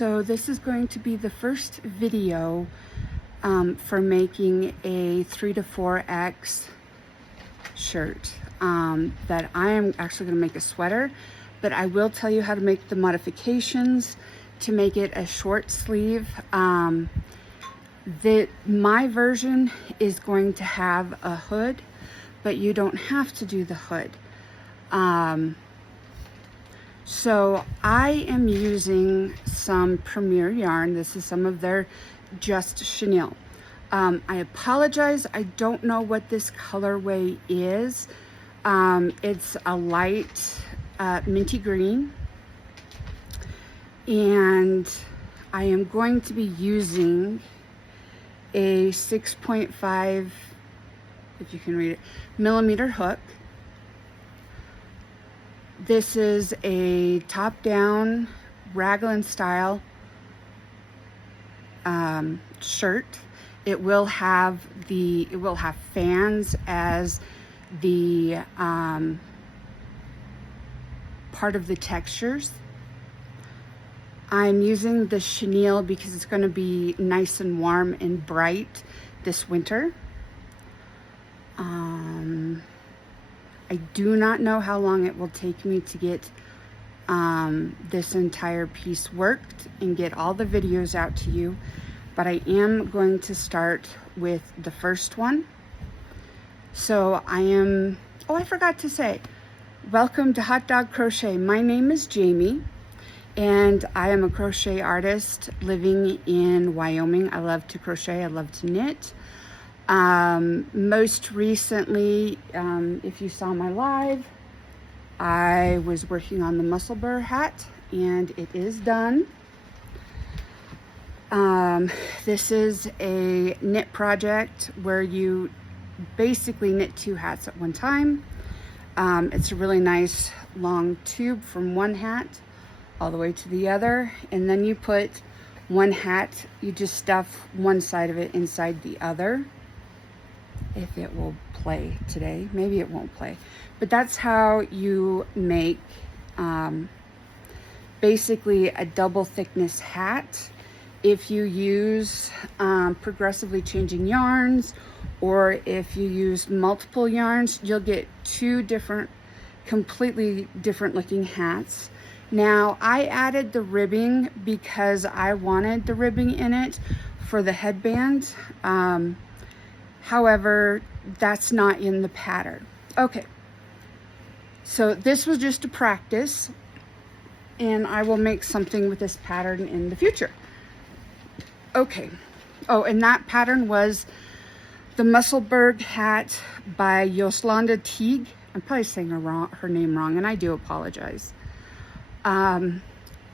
So this is going to be the first video for making a 3 to 4X shirt that I am actually going to make a sweater, but I will tell you how to make the modifications to make it a short sleeve. My version is going to have a hood, but you don't have to do the hood. So I am using some Premier yarn. This is some of their Just Chenille. I apologize, I don't know what this colorway is. It's a light minty green, and I am going to be using a 6.5, if you can read it, millimeter hook. This is a top-down raglan style shirt. It will have fans as the part of the textures. I'm using the chenille because it's going to be nice and warm and bright this winter. I do not know how long it will take me to get this entire piece worked and get all the videos out to you, but I am going to start with the first one. So I forgot to say, welcome to Hot Dog Crochet. My name is Jamie, and I am a crochet artist living in Wyoming. I love to crochet, I love to knit. Most recently, if you saw my live, I was working on the muscle burr hat, and it is done. This is a knit project where you basically knit 2 hats at one time. It's a really nice long tube from one hat all the way to the other, and then you put one hat, you just stuff one side of it inside the other. If it will play today, maybe it won't play, but that's how you make basically a double thickness hat. If you use progressively changing yarns, or if you use multiple yarns, you'll get 2 completely different looking hats. Now, I added the ribbing because I wanted the ribbing in it for the headband. However, that's not in the pattern. Okay, so this was just a practice, and I will make something with this pattern in the future. Okay, oh, and that pattern was the Musselburgh hat by Yoslanda Teague. I'm probably saying her name wrong, and I do apologize.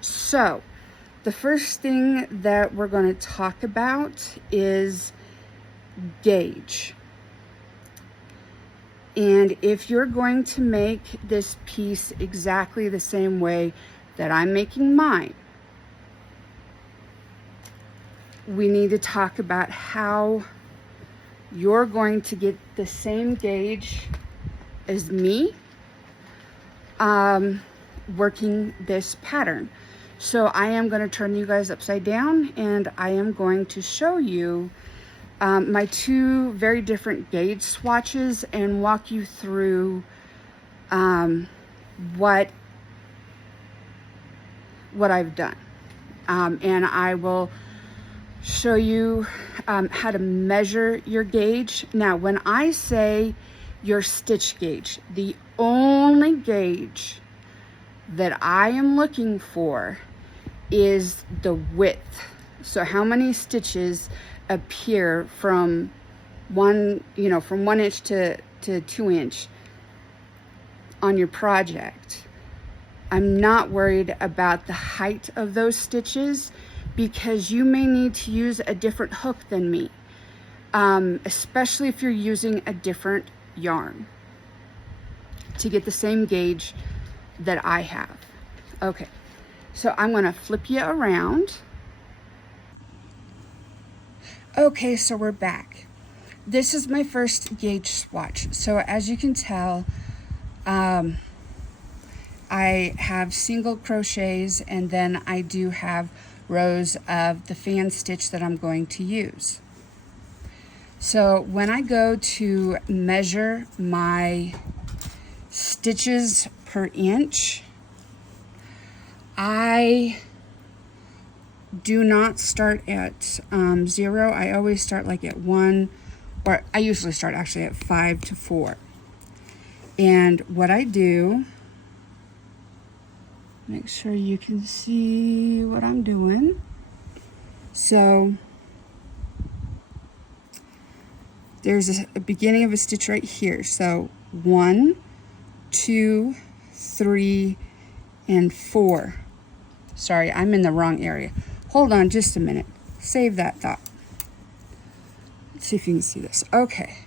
So the first thing that we're going to talk about is gauge. And if you're going to make this piece exactly the same way that I'm making mine, we need to talk about how you're going to get the same gauge as me working this pattern. So I am going to turn you guys upside down, and I am going to show you my 2 very different gauge swatches and walk you through what I've done. And I will show you how to measure your gauge. Now, when I say your stitch gauge, the only gauge that I am looking for is the width. So how many stitches appear from from 1 inch to 2 inch on your project. I'm not worried about the height of those stitches, because you may need to use a different hook than me, especially if you're using a different yarn to get the same gauge that I have. Okay, so I'm going to flip you around. Okay, so we're back. This is my first gauge swatch. So as you can tell, I have single crochets, and then I do have rows of the fan stitch that I'm going to use. So when I go to measure my stitches per inch, I do not start at 0. I always start like at 1, or I usually start actually at 5 to 4. And what I do, make sure you can see what I'm doing. So there's a beginning of a stitch right here. So 1, 2, 3, and 4. Sorry, I'm in the wrong area. Hold on just a minute. Save that thought. Let's see if you can see this. Okay.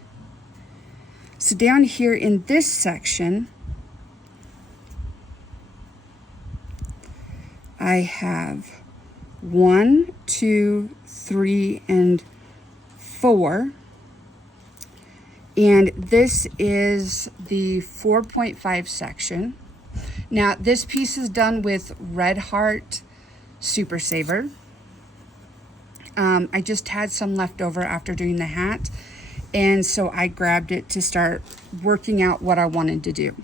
So down here in this section, I have 1, 2, 3, and 4. And this is the 4.5 section. Now this piece is done with Red Heart Super Saver. I just had some left over after doing the hat, and so I grabbed it to start working out what I wanted to do.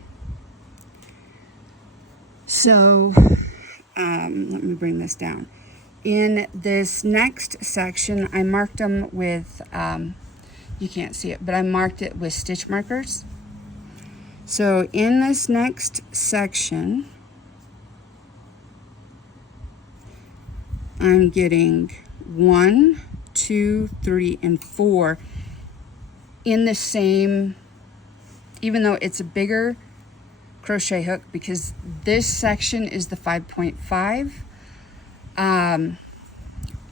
So let me bring this down. In this next section, I marked them with, you can't see it, but I marked it with stitch markers. So in this next section, I'm getting 1, 2, 3, and 4 in the same, even though it's a bigger crochet hook, because this section is the 5.5.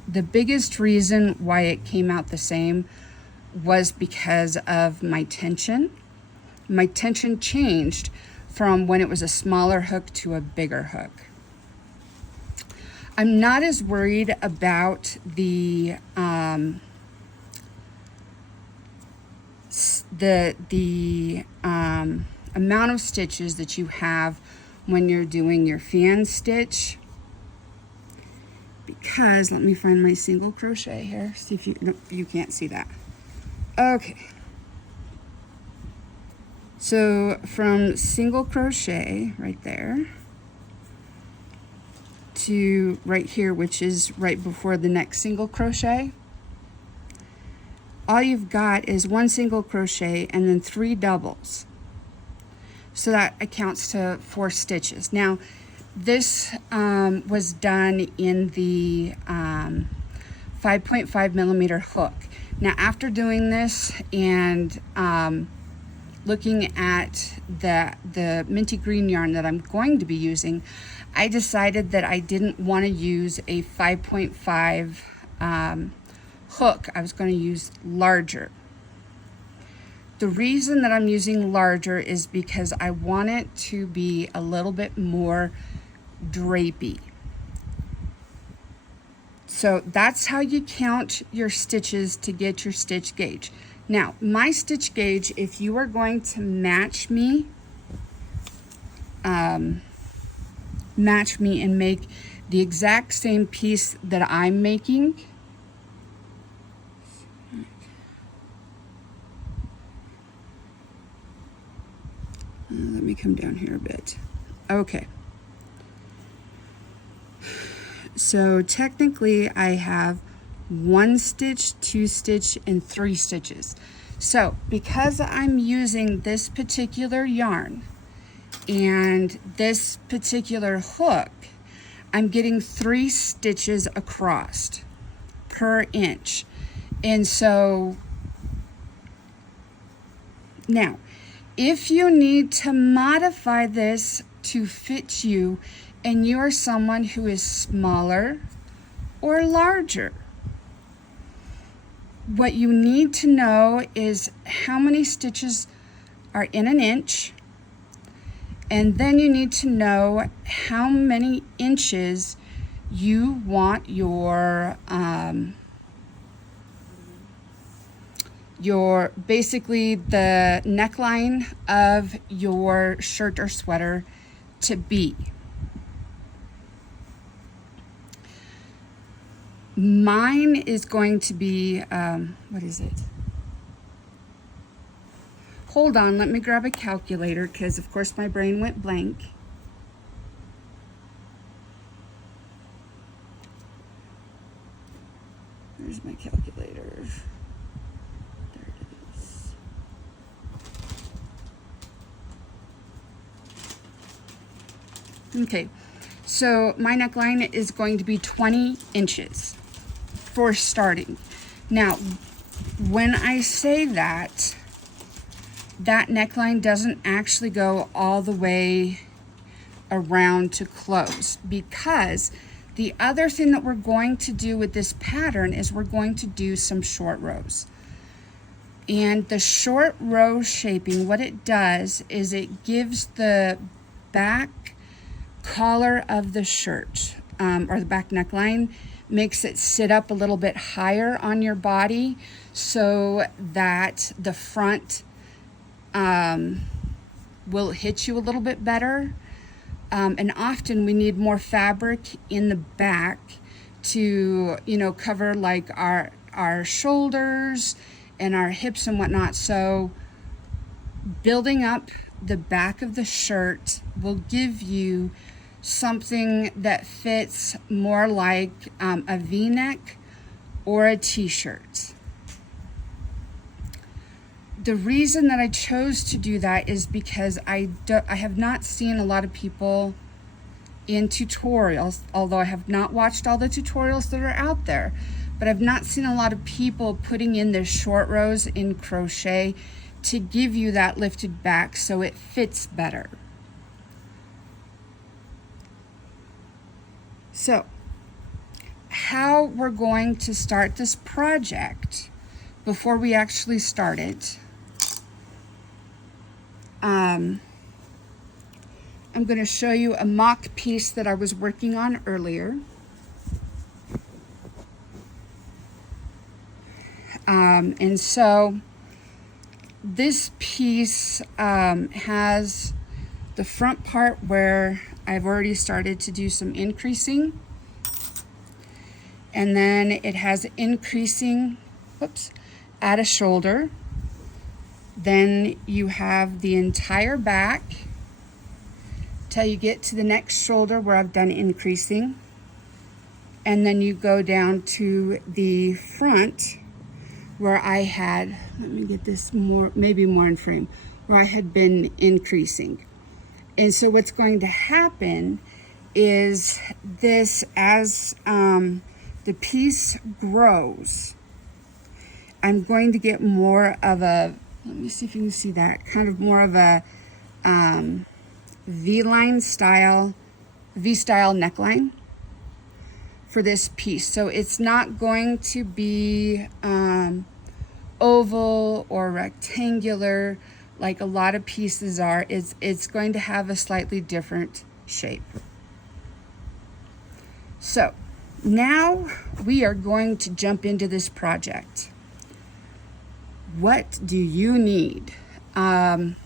The biggest reason why it came out the same was because of my tension. My tension changed from when it was a smaller hook to a bigger hook. I'm not as worried about the amount of stitches that you have when you're doing your fan stitch, because let me find my single crochet here. See if you, no, you can't see that. Okay. So from single crochet right there to right here, which is right before the next single crochet, all you've got is 1 single crochet and then 3 doubles. So that accounts to 4 stitches. Now, this was done in the 5.5 millimeter hook. Now, after doing this and looking at the minty green yarn that I'm going to be using, I decided that I didn't want to use a 5.5 hook. I was going to use larger. The reason that I'm using larger is because I want it to be a little bit more drapey. So that's how you count your stitches to get your stitch gauge. Now, my stitch gauge, if you are going to match me and make the exact same piece that I'm making, let me come down here a bit. Okay. So technically I have 1 stitch, 2 stitch, and 3 stitches. So because I'm using this particular yarn and this particular hook, I'm getting 3 stitches across per inch. And so now, if you need to modify this to fit you and you are someone who is smaller or larger, what you need to know is how many stitches are in an inch, and then you need to know how many inches you want your basically the neckline of your shirt or sweater to be. Mine is going to be, what is it? Hold on, let me grab a calculator because of course my brain went blank. Where's my calculator? There it is. Okay, so my neckline is going to be 20 inches for starting. Now, when I say that, that neckline doesn't actually go all the way around to close, because the other thing that we're going to do with this pattern is we're going to do some short rows. And the short row shaping, what it does is it gives the back collar of the shirt, or the back neckline, makes it sit up a little bit higher on your body so that the front will hit you a little bit better. And often we need more fabric in the back to, you know, cover like our shoulders and our hips and whatnot. So building up the back of the shirt will give you something that fits more like a V-neck or a t-shirt. The reason that I chose to do that is because I have not seen a lot of people in tutorials, although I have not watched all the tutorials that are out there, but I've not seen a lot of people putting in their short rows in crochet to give you that lifted back so it fits better. So, how we're going to start this project before we actually start it, I'm going to show you a mock piece that I was working on earlier. And so this piece has the front part where I've already started to do some increasing, and then it has increasing, at a shoulder. Then you have the entire back till you get to the next shoulder where I've done increasing, and then you go down to the front where I had, let me get this more, maybe more in frame, where I had been increasing. And so what's going to happen is this, as the piece grows, I'm going to get more of a, let me see if you can see that, kind of more of a V-line style, V-style neckline for this piece. So it's not going to be oval or rectangular like a lot of pieces are. It's going to have a slightly different shape. So now we are going to jump into this project. What do you need? I'm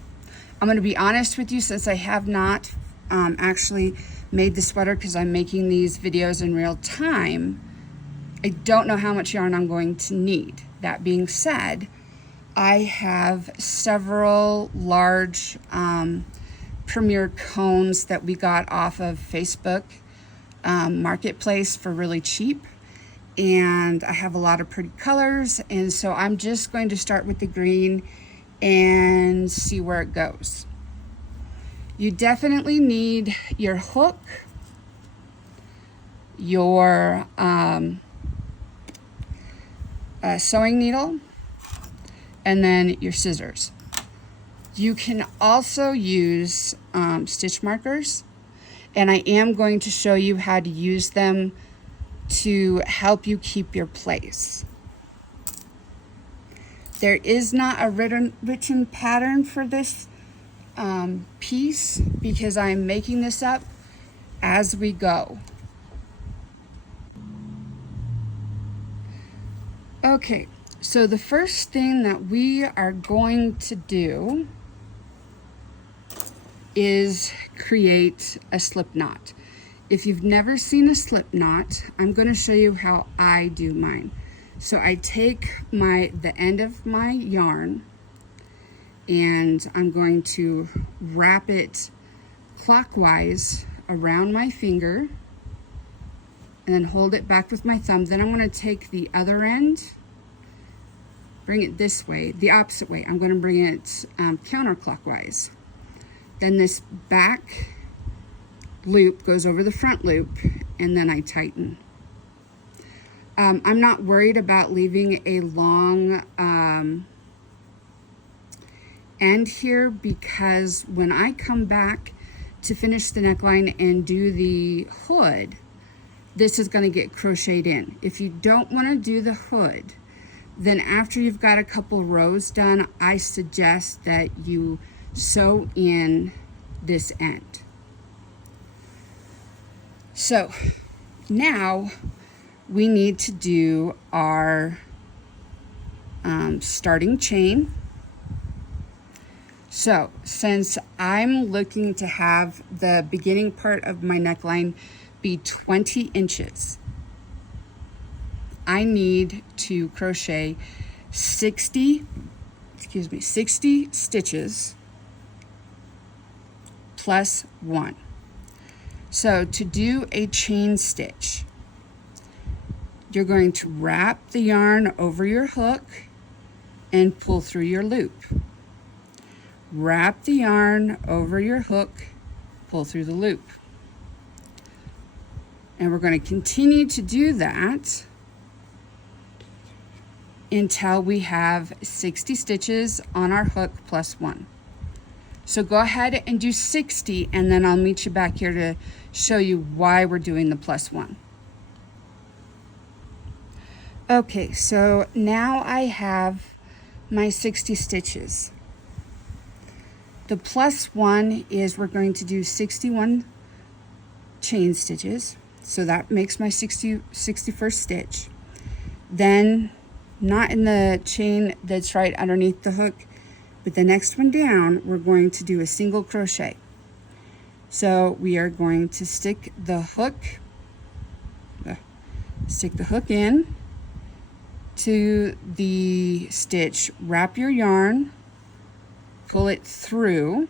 going to be honest with you, since I have not actually made the sweater because I'm making these videos in real time, I don't know how much yarn I'm going to need. That being said, I have several large premier cones that we got off of Facebook Marketplace for really cheap. And I have a lot of pretty colors, and so I'm just going to start with the green and see where it goes. You definitely need your hook, your sewing needle, and then your scissors. You can also use stitch markers, and I am going to show you how to use them to help you keep your place. There is not a written pattern for this piece because I'm making this up as we go. Okay, so the first thing that we are going to do is create a slip knot. if you've never seen a slip knot, I'm going to show you how I do mine. So I take the end of my yarn and I'm going to wrap it clockwise around my finger and then hold it back with my thumb. Then I'm going to take the other end, bring it this way, the opposite way. I'm going to bring it counterclockwise. Then this back loop goes over the front loop, and then I tighten. I'm not worried about leaving a long end here, because when I come back to finish the neckline and do the hood, this is going to get crocheted in. If you don't want to do the hood, then after you've got a couple rows done, I suggest that you sew in this end. So now we need to do our starting chain. So since I'm looking to have the beginning part of my neckline be 20 inches, I need to crochet 60 stitches plus 1. So to do a chain stitch, you're going to wrap the yarn over your hook and pull through your loop. Wrap the yarn over your hook, pull through the loop. And we're going to continue to do that until we have 60 stitches on our hook plus 1. So go ahead and do 60, and then I'll meet you back here to show you why we're doing the plus 1. Okay, so now I have my 60 stitches. The plus 1 is we're going to do 61 chain stitches. So that makes my 61st stitch. Then, not in the chain that's right underneath the hook, but the next one down, we're going to do a single crochet. So we are going to stick the hook in to the stitch, wrap your yarn, pull it through,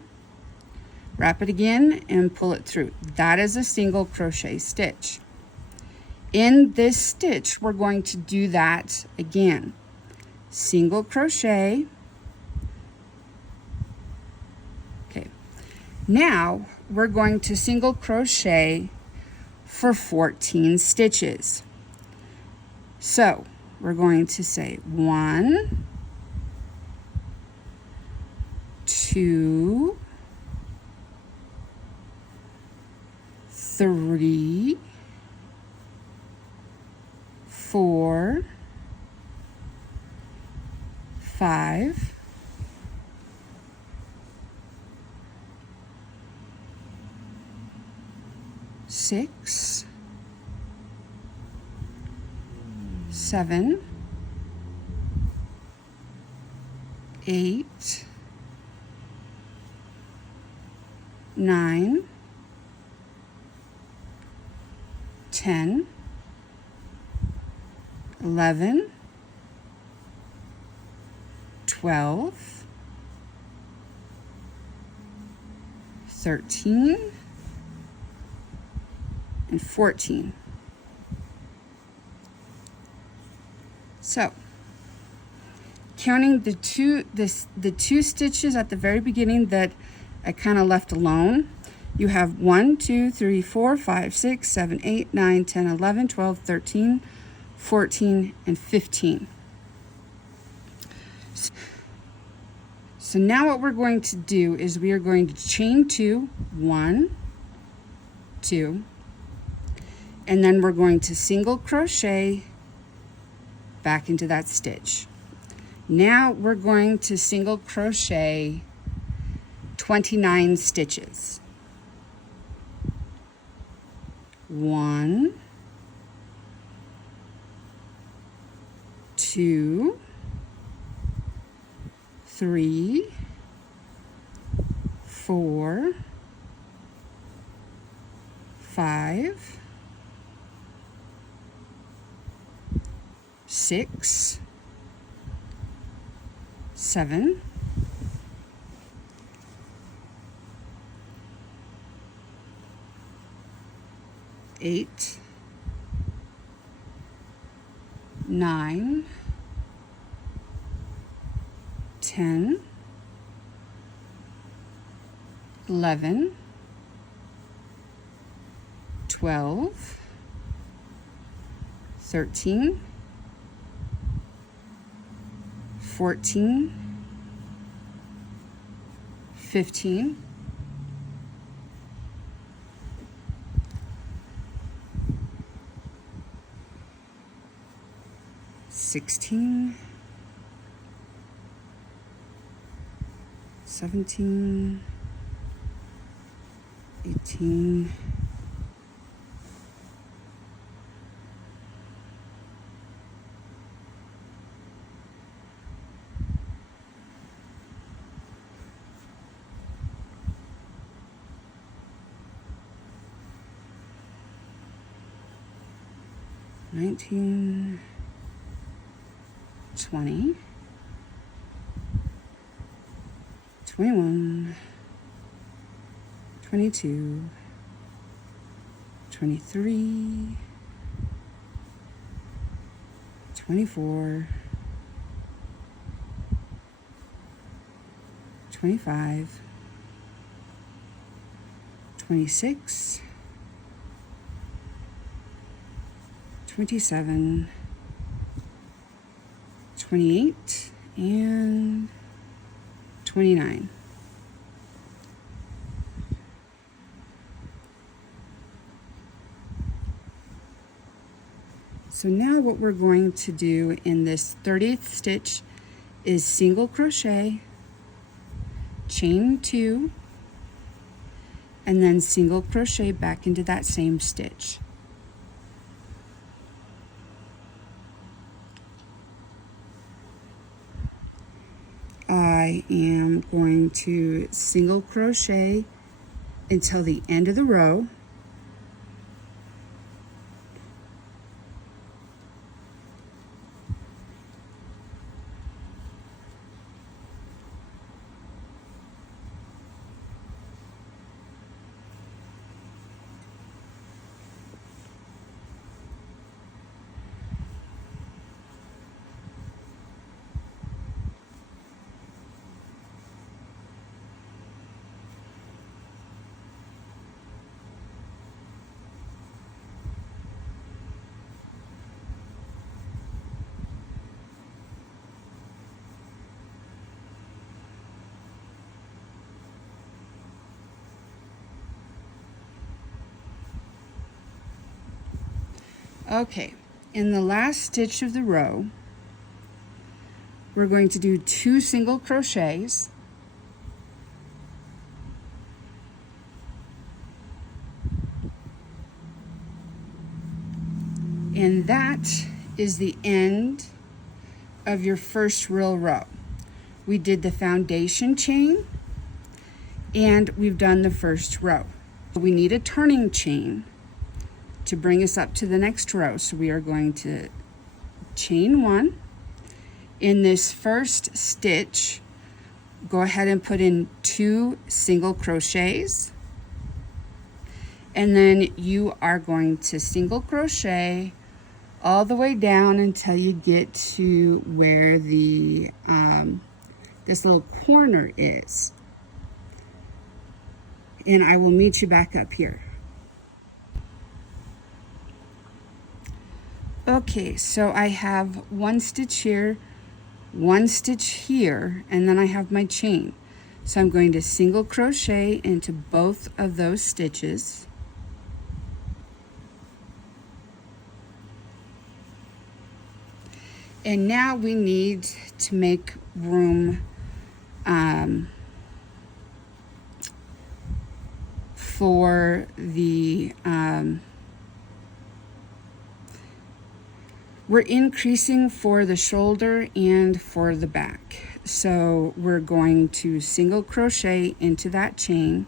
wrap it again, and pull it through. That is a single crochet stitch. In this stitch, we're going to do that again. Single crochet. Okay. Now, we're going to single crochet for 14 stitches. So, we're going to say 1, 2, 3, 4, 5, 6, 7, 8, 9, 10, 11, 12, 13, and 14. So, counting the two stitches at the very beginning that I kind of left alone, you have 1, 2, 3, 4, 5, 6, 7, 8, 9, 10, 11, 12, 13, 14, and 15. So now what we're going to do is we are going to chain 2, 1, 2, and then we're going to single crochet back into that stitch. Now we're going to single crochet 29 stitches. 1, 2, 3, 4, 5, 6, 7, 8, 9, 10, 11, 12, 13, 14, 15, 16, 17, 18, 19, 20, 21, 22, 23, 24, 25, 26, 27, 28, and 29. So now what we're going to do in this 30th stitch is single crochet, chain 2, and then single crochet back into that same stitch. I am going to single crochet until the end of the row. Okay, in the last stitch of the row, we're going to do 2 single crochets, and that is the end of your first real row. We did the foundation chain and we've done the first row. We need a turning chain to bring us up to the next row. So we are going to chain 1. In this first stitch, go ahead and put in 2 single crochets, and then you are going to single crochet all the way down until you get to where the this little corner is, and I will meet you back up here. Okay, so I have 1 stitch here, 1 stitch here, and then I have my chain. So I'm going to single crochet into both of those stitches. And now we need to make room for the we're increasing for the shoulder and for the back. So we're going to single crochet into that chain,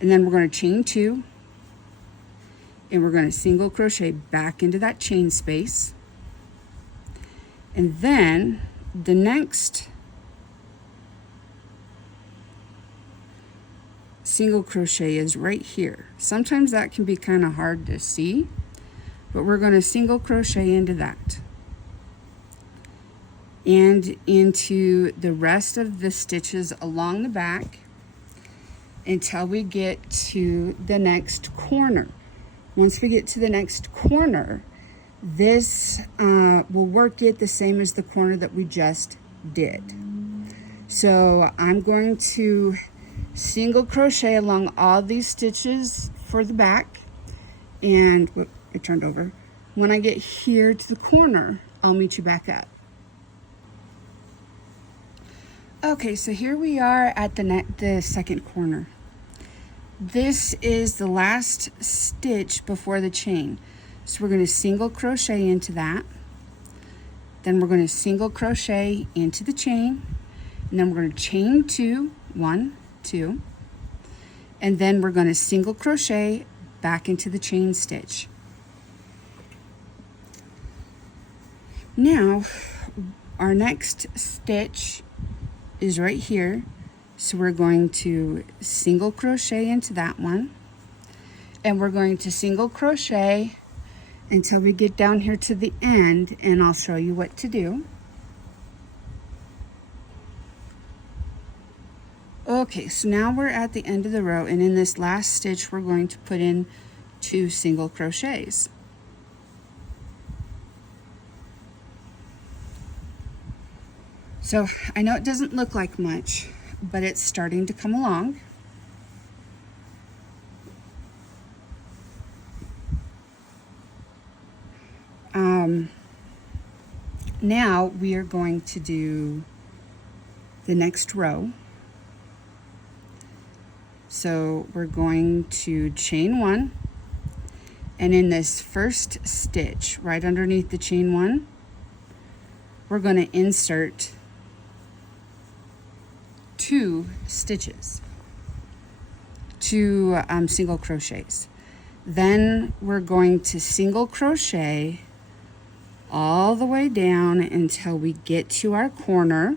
and then we're going to chain 2, and we're going to single crochet back into that chain space, and then the next single crochet is right here. Sometimes that can be kind of hard to see, but we're going to single crochet into that and into the rest of the stitches along the back until we get to the next corner. Once we get to the next corner, this will work it the same as the corner that we just did. So I'm going to single crochet along all these stitches for the back, and whoop, it turned over. When I get here to the corner, I'll meet you back up. Okay, so here we are at the second corner. This is the last stitch before the chain. So we're going to single crochet into that. Then we're going to single crochet into the chain. And then we're going to chain 2, 1, 2. And then we're going to single crochet back into the chain stitch. Now, our next stitch is right here. So we're going to single crochet into that one, and we're going to single crochet until we get down here to the end, and I'll show you what to do. Okay, so now we're at the end of the row, and in this last stitch we're going to put in 2 single crochets. So I know it doesn't look like much, but it's starting to come along. Now we are going to do the next row. So we're going to chain 1, and in this first stitch right underneath the chain 1, we're going to insert 2 stitches, 2 single crochets. Then we're going to single crochet all the way down until we get to our corner.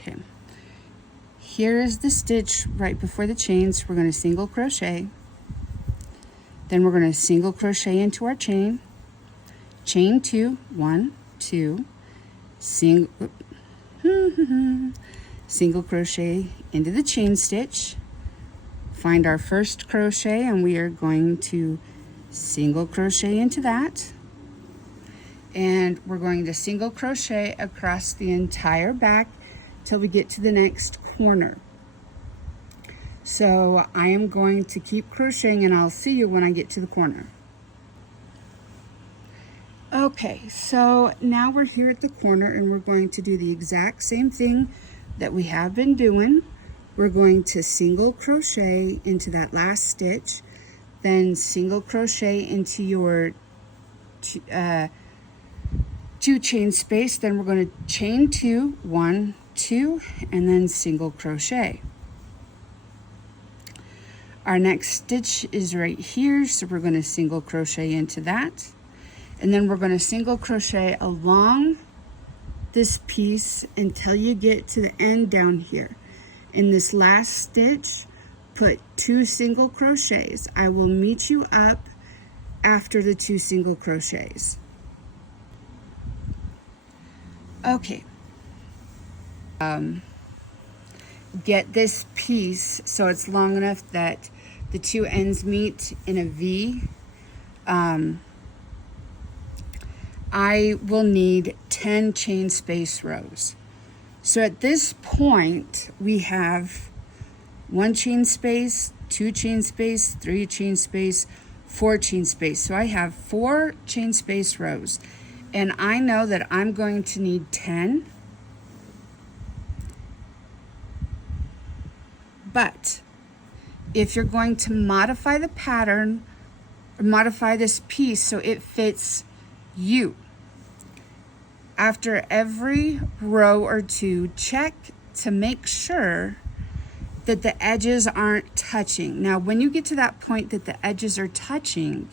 Okay, here is the stitch right before the chains. We're going to single crochet, then we're going to single crochet into our chain, chain 2, 1, 2, single crochet into the chain stitch, find our first crochet, and we are going to single crochet into that, and we're going to single crochet across the entire back till we get to the next corner. So I am going to keep crocheting, and I'll see you when I get to the corner. Okay, so now we're here at the corner, and we're going to do the exact same thing that we have been doing. We're going to single crochet into that last stitch, then single crochet into your 2 chain space, then we're going to chain 2, 1, 2, and then single crochet. Our next stitch is right here, so we're going to single crochet into that, and then we're going to single crochet along this piece until you get to the end down here. In this last stitch, put 2 single crochets. I will meet you up after the 2 single crochets. Okay. get this piece so it's long enough that the two ends meet in a V, I will need 10 chain space rows. So at this point, we have 1 chain space, 2 chain space, 3 chain space, 4 chain space. So I have 4 chain space rows, and I know that I'm going to need 10. But if you're going to modify the pattern, or modify this piece so it fits you, after every row or two, check to make sure that the edges aren't touching. Now, when you get to that point that the edges are touching,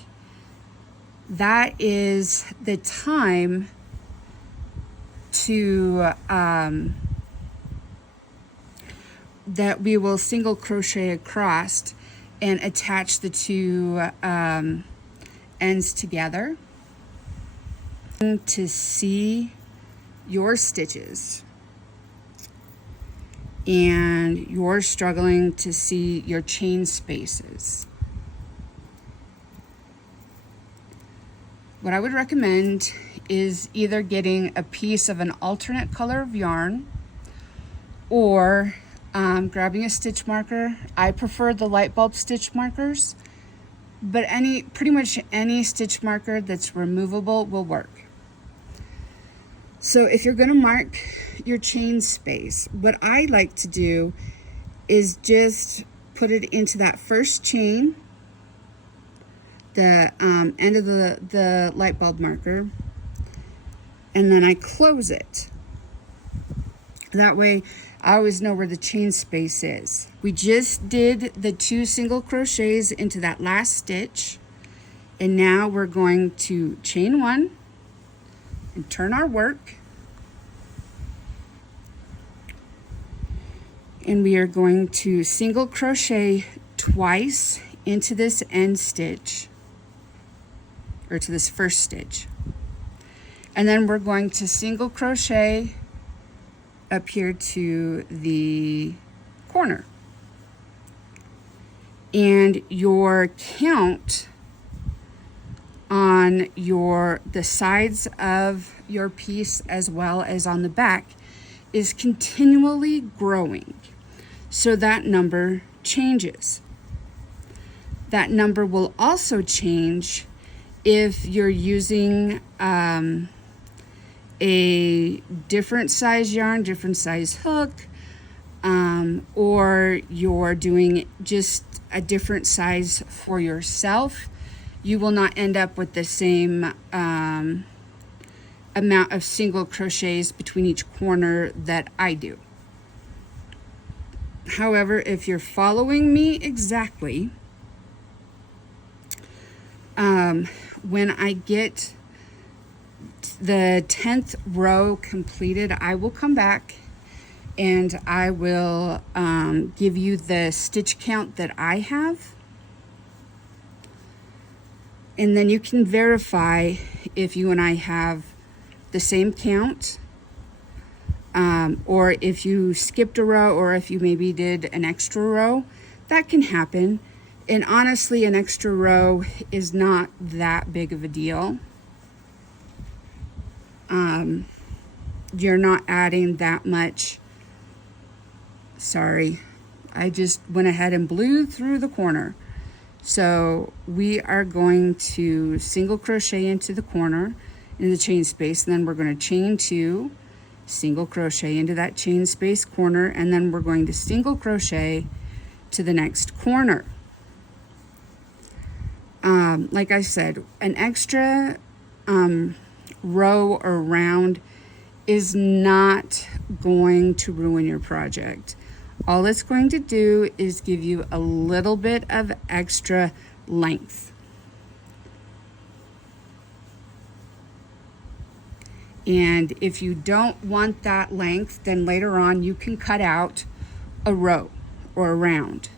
that is the time to that we will single crochet across and attach the two ends together to see your stitches, and you're struggling to see your chain spaces. What I would recommend is either getting a piece of an alternate color of yarn or grabbing a stitch marker. I prefer the light bulb stitch markers, but pretty much any stitch marker that's removable will work. So if you're going to mark your chain space, what I like to do is just put it into that first chain, the end of the light bulb marker, and then I close it. That way I always know where the chain space is. We just did the 2 single crochets into that last stitch, and now we're going to chain 1 and turn our work, and we are going to single crochet twice into this end stitch, or to this first stitch, and then we're going to single crochet up here to the corner, and your count on the sides of your piece as well as on the back is continually growing, so that number changes. That number will also change if you're using a different size yarn, different size hook, or you're doing just a different size for yourself. You will not end up with the same amount of single crochets between each corner that I do. However, if you're following me exactly, when I get the 10th row completed, I will come back and I will give you the stitch count that I have, and then you can verify if you and I have the same count, or if you skipped a row, or if you maybe did an extra row. That can happen, and honestly, an extra row is not that big of a deal. You're not adding that much. Sorry, I just went ahead and blew through the corner. So we are going to single crochet into the corner in the chain space, and then we're going to chain 2, single crochet into that chain space corner, and then we're going to single crochet to the next corner. Like I said, an extra row or round is not going to ruin your project. All it's going to do is give you a little bit of extra length. And if you don't want that length, then later on you can cut out a row or a round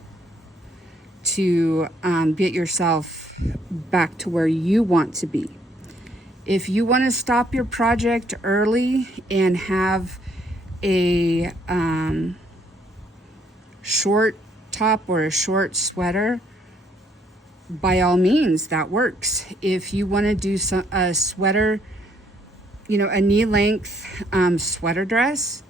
to get yourself back to where you want to be. If you want to stop your project early and have a short top or a short sweater, by all means, that works. If you want to do a sweater, you know, a knee length sweater dress,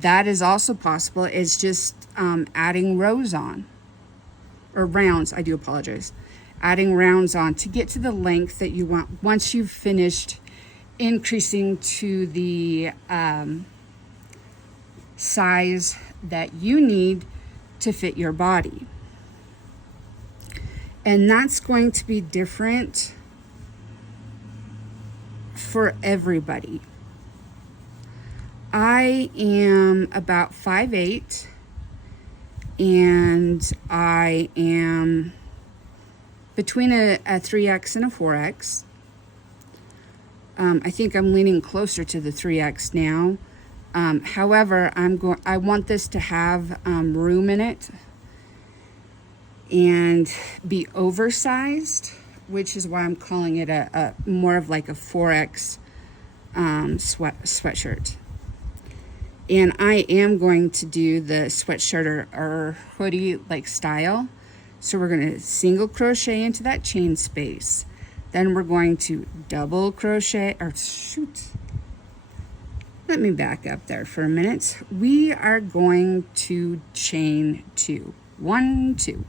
that is also possible. It's just adding rows on, or rounds, I do apologize. Adding rounds on to get to the length that you want once you've finished increasing to the size that you need to fit your body. And that's going to be different for everybody. I am about 5'8", and I am between a 3X and a 4X. I think I'm leaning closer to the 3X now. However, I want this to have room in it and be oversized, which is why I'm calling it a more of like a 4X sweatshirt. And I am going to do the sweatshirt or hoodie like style. So we're going to single crochet into that chain space. Then we're going to double crochet, or shoot. Let me back up there for a minute. We are going to chain 2. 1, 2.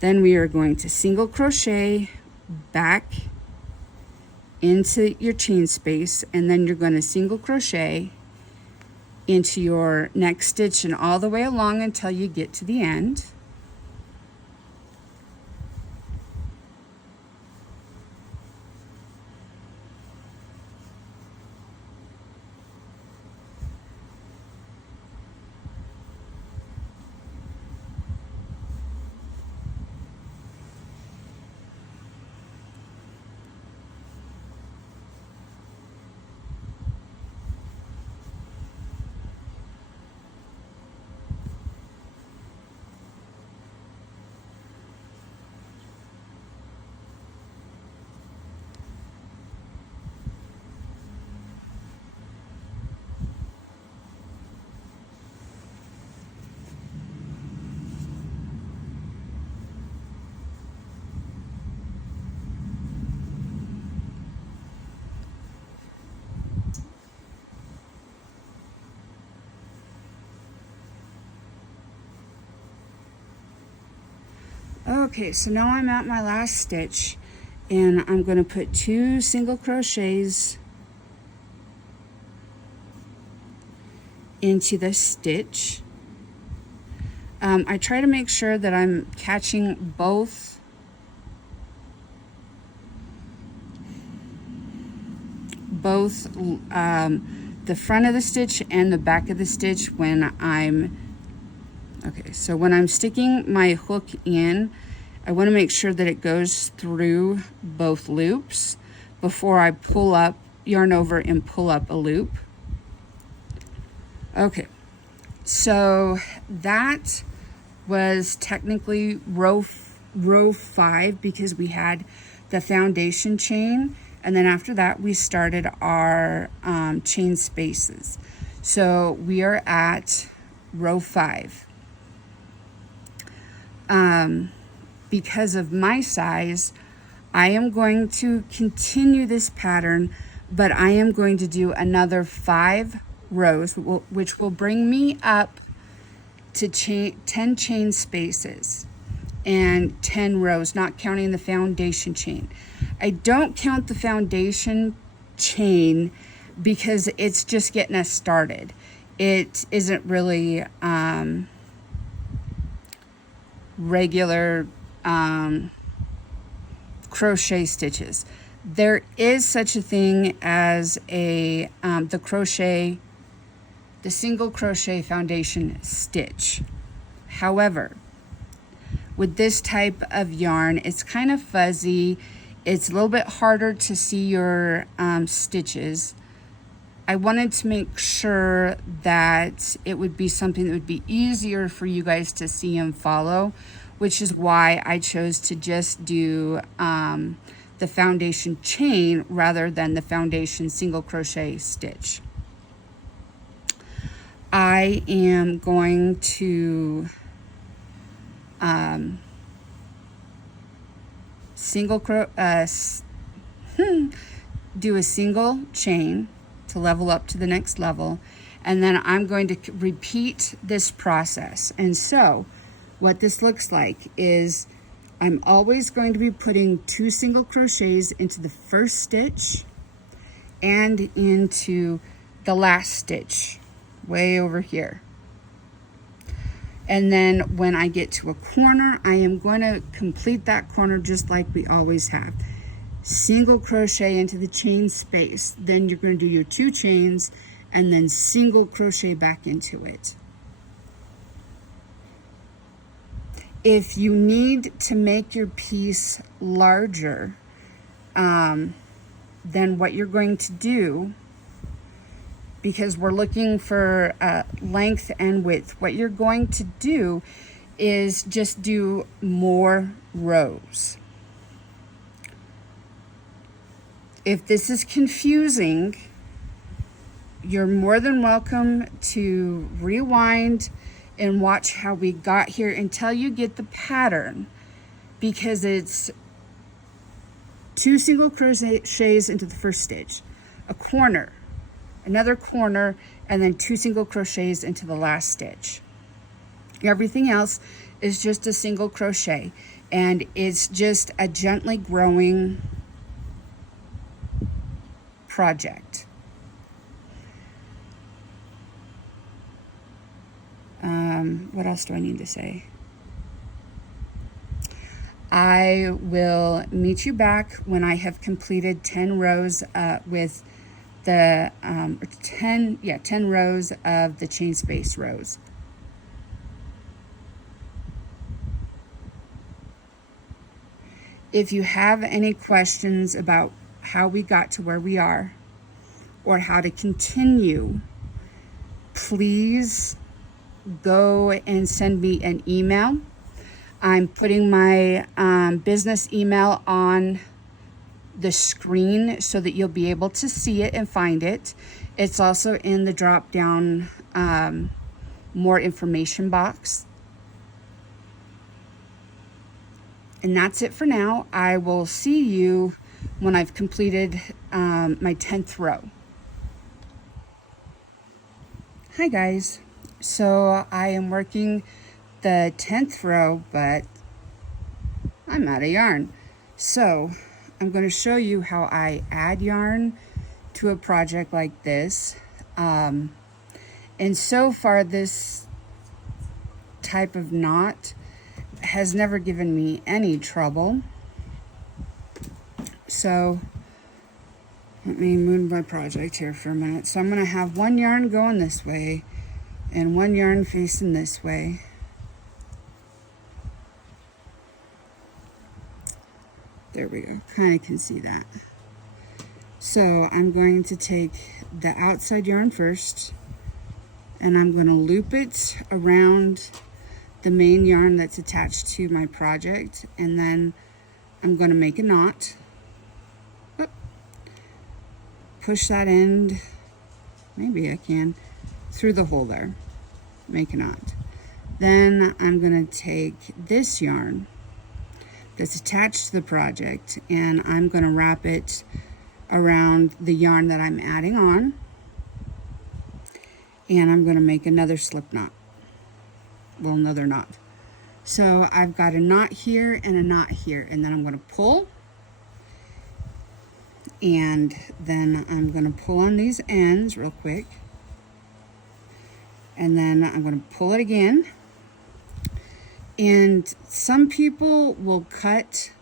Then we are going to single crochet back into your chain space, and then you're going to single crochet into your next stitch and all the way along until you get to the end. Okay, so now I'm at my last stitch, and I'm going to put 2 single crochets into the stitch. I try to make sure that I'm catching both the front of the stitch and the back of the stitch when I'm so when I'm sticking my hook in, I want to make sure that it goes through both loops before I pull up, yarn over and pull up a loop. Okay, so that was technically row 5 because we had the foundation chain, and then after that we started our chain spaces. So we are at row 5. Because of my size, I am going to continue this pattern, but I am going to do another 5 rows, which will bring me up to 10 chain spaces and 10 rows, not counting the foundation chain. I don't count the foundation chain because it's just getting us started. It isn't really regular crochet stitches. There is such a thing as the single crochet foundation stitch. However, with this type of yarn, it's kind of fuzzy. It's a little bit harder to see your stitches. I wanted to make sure that it would be something that would be easier for you guys to see and follow, which is why I chose to just do the foundation chain rather than the foundation single crochet stitch. I am going to do a single chain to level up to the next level, and then I'm going to repeat this process. And so what this looks like is I'm always going to be putting 2 single crochets into the first stitch and into the last stitch way over here. And then when I get to a corner, I am going to complete that corner just like we always have. Single crochet into the chain space, then you're going to do your 2 chains and then single crochet back into it. If you need to make your piece larger than what you're going to do, because we're looking for length and width, what you're going to do is just do more rows. If this is confusing, you're more than welcome to rewind and watch how we got here until you get the pattern, because it's 2 single crochets into the first stitch, a corner, another corner, and then 2 single crochets into the last stitch. Everything else is just a single crochet, and it's just a gently growing project. What else do I need to say? I will meet you back when I have completed 10 rows with the 10 rows of the chain space rows. If you have any questions about how we got to where we are or how to continue, please go and send me an email. I'm putting my business email on the screen so that you'll be able to see it and find it. It's also in the drop down more information box. And that's it for now. I will see you when I've completed my 10th row. Hi guys. So I am working the 10th row, but I'm out of yarn. So I'm going to show you how I add yarn to a project like this. And so far, this type of knot has never given me any trouble. So let me move my project here for a minute. So I'm going to have 1 yarn going this way and 1 yarn facing this way. There we go, kind of can see that. So I'm going to take the outside yarn first, and I'm going to loop it around the main yarn that's attached to my project, and then I'm going to make a knot. Oop. Push that end, maybe I can, through the hole there. Make a knot. Then I'm going to take this yarn that's attached to the project, and I'm going to wrap it around the yarn that I'm adding on, and I'm going to make another slip knot. Well, another knot. So I've got a knot here and a knot here, and then I'm going to pull, and then I'm going to pull on these ends real quick, and then I'm going to pull it again. And some people will cut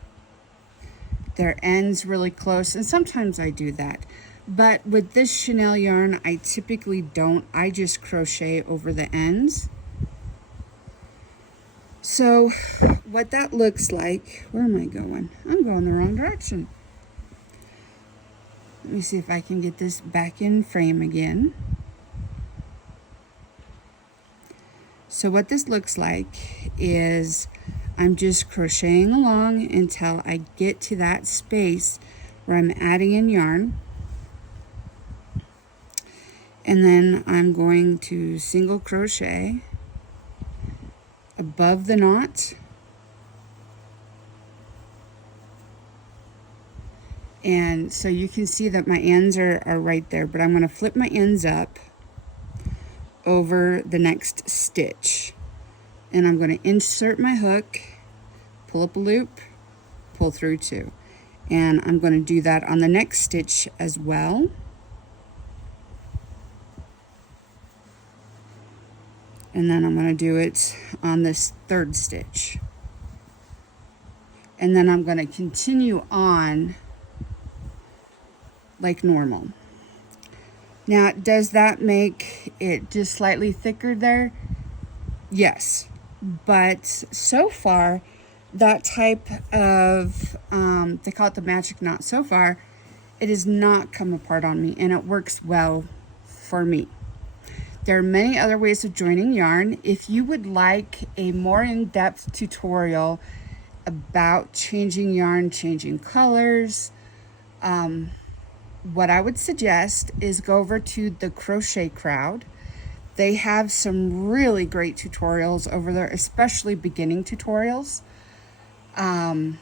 their ends really close, and sometimes I do that. But with this chenille yarn, I typically don't. I just crochet over the ends. So what that looks like, where am I going? I'm going the wrong direction. Let me see if I can get this back in frame again. So what this looks like is I'm just crocheting along until I get to that space where I'm adding in yarn. And then I'm going to single crochet above the knot. And so you can see that my ends are right there, but I'm going to flip my ends up over the next stitch. And I'm going to insert my hook, pull up a loop, pull through 2. And I'm going to do that on the next stitch as well. And then I'm going to do it on this 3rd stitch. And then I'm going to continue on like normal. Now, does that make it just slightly thicker there? Yes. But so far, that type of, they call it the magic knot, so far, it has not come apart on me, and it works well for me. There are many other ways of joining yarn. If you would like a more in-depth tutorial about changing yarn, changing colors, what I would suggest is go over to the Crochet Crowd. They have some really great tutorials over there, especially beginning tutorials. And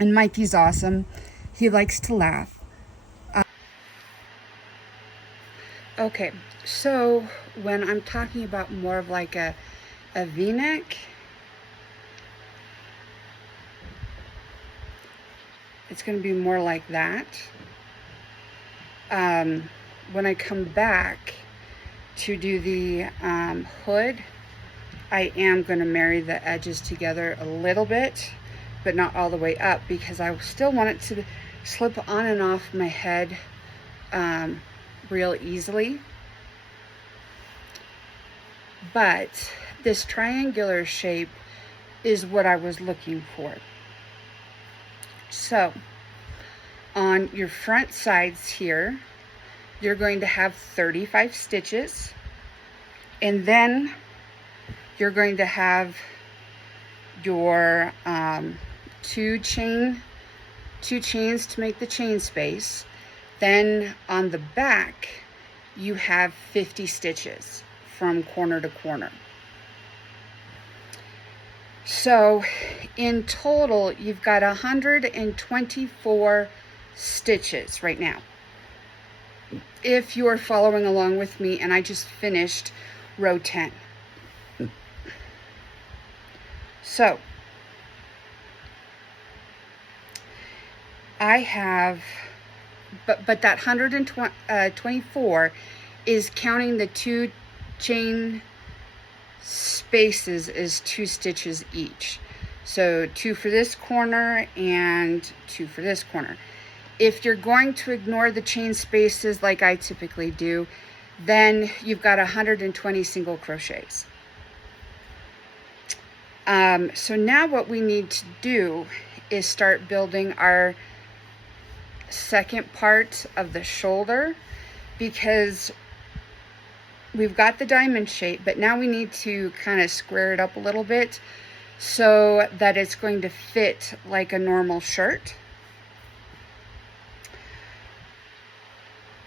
Mikey's awesome. He likes to laugh. Okay, so when I'm talking about more of like a V-neck, it's going to be more like that. When I come back to do the hood, I am going to marry the edges together a little bit, but not all the way up, because I still want it to slip on and off my head real easily. But this triangular shape is what I was looking for. So on your front sides here, you're going to have 35 stitches, and then you're going to have your two chains to make the chain space. Then on the back, you have 50 stitches from corner to corner. So in total, you've got 124 stitches right now. If you are following along with me, and I just finished row 10. So I have, but that 124 is counting the 2 chain spaces as 2 stitches each. So 2 for this corner and 2 for this corner. If you're going to ignore the chain spaces like I typically do, then you've got 120 single crochets. So now what we need to do is start building our second part of the shoulder, because we've got the diamond shape, but now we need to kind of square it up a little bit so that it's going to fit like a normal shirt.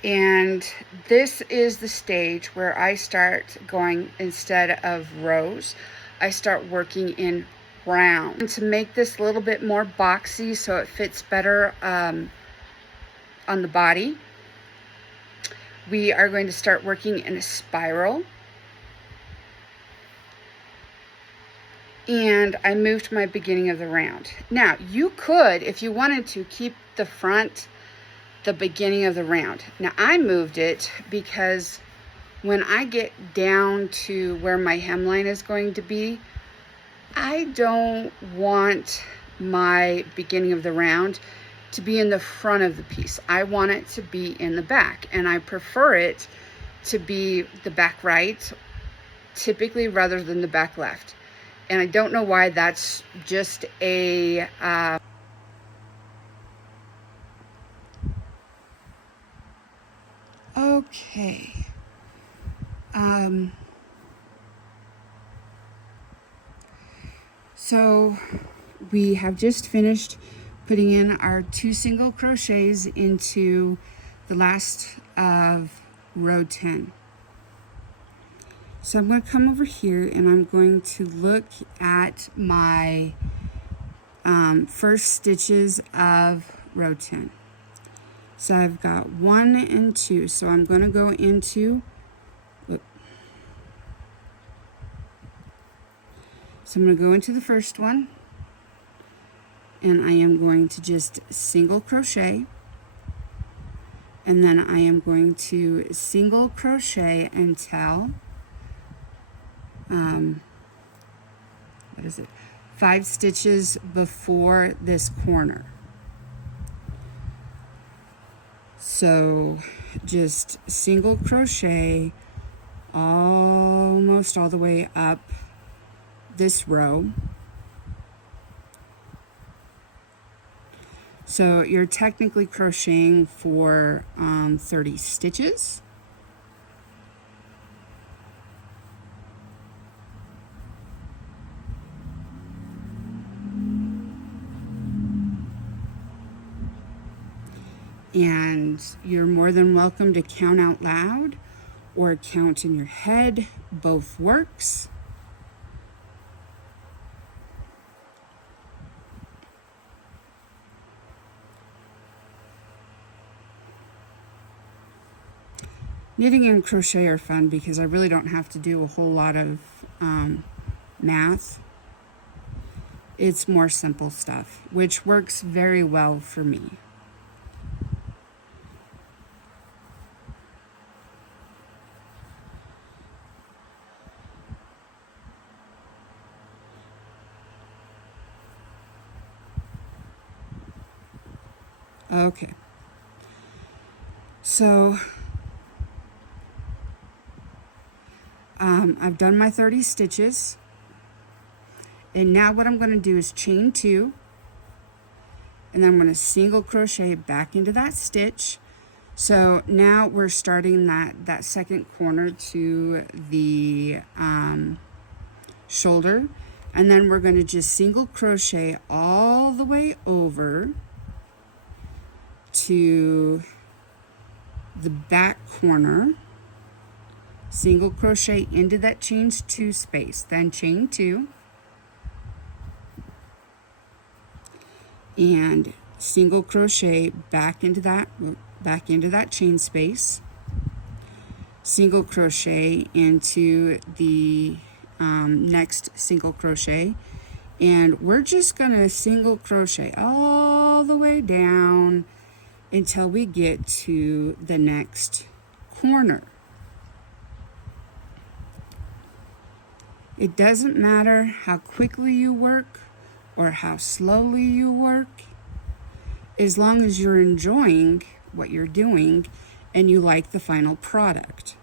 And this is the stage where I start going, instead of rows, I start working in round. And to make this a little bit more boxy so it fits better on the body, we are going to start working in a spiral. And I moved my beginning of the round. Now, you could, if you wanted to, keep the front the beginning of the round. Now, I moved it because when I get down to where my hemline is going to be, I don't want my beginning of the round to be in the front of the piece. I want it to be in the back, and I prefer it to be the back right, typically, rather than the back left. And I don't know why. That's just a okay. So we have just finished putting in our 2 single crochets into the last of row 10. So I'm going to come over here and I'm going to look at my first stitches of row 10. So I've got 1 and 2. So I'm going to go into, so I'm going to go into the first one, and I am going to just single crochet, and then I am going to single crochet until what is it, 5 stitches before this corner. So just single crochet almost all the way up this row. So you're technically crocheting for 30 stitches. And you're more than welcome to count out loud or count in your head. Both works. Knitting and crochet are fun because I really don't have to do a whole lot of math. It's more simple stuff, which works very well for me. Okay, so I've done my 30 stitches, and now what I'm going to do is chain 2, and then I'm going to single crochet back into that stitch. So now we're starting that second corner to the shoulder, and then we're going to just single crochet all the way over to the back corner, single crochet into that chain 2 space, then chain 2, and single crochet back into that chain space, single crochet into the next single crochet, and we're just going to single crochet all the way down until we get to the next corner. It doesn't matter how quickly you work or how slowly you work, as long as you're enjoying what you're doing and you like the final product.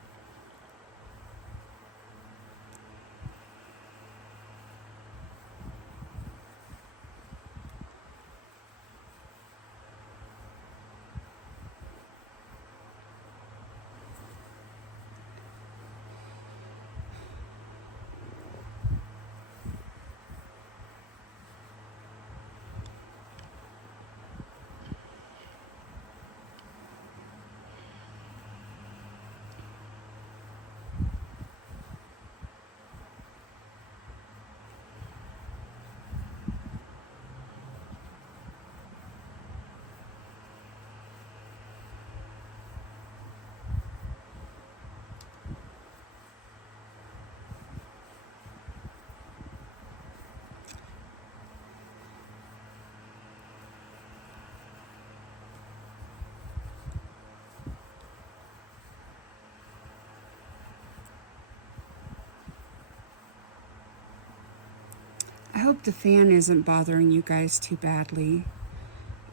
I hope the fan isn't bothering you guys too badly.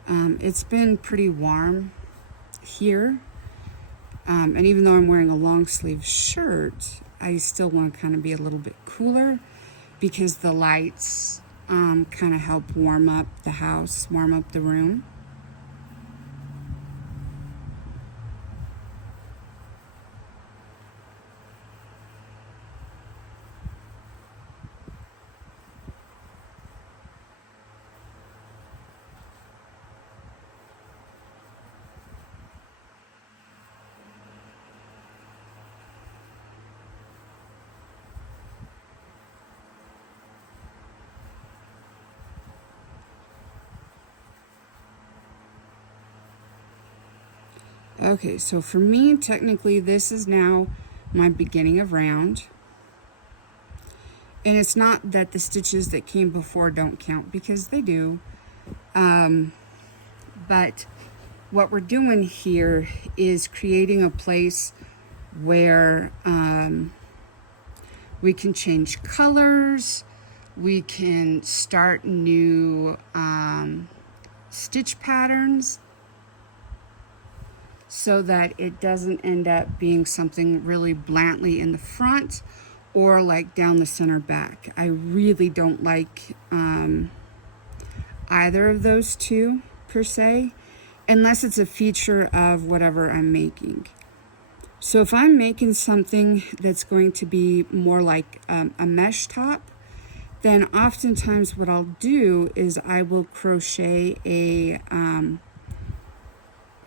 It's been pretty warm here, and even though I'm wearing a long sleeve shirt, I still want to kind of be a little bit cooler because the lights kind of help warm up the house, warm up the room. Okay, so for me, technically this is now my beginning of round. And it's not that the stitches that came before don't count, because they do. But what we're doing here is creating a place where we can change colors, we can start new stitch patterns, so that it doesn't end up being something really bluntly in the front or like down the center back. I really don't like either of those two per se, unless it's a feature of whatever I'm making. So if I'm making something that's going to be more like a mesh top, then oftentimes what I'll do is I will crochet a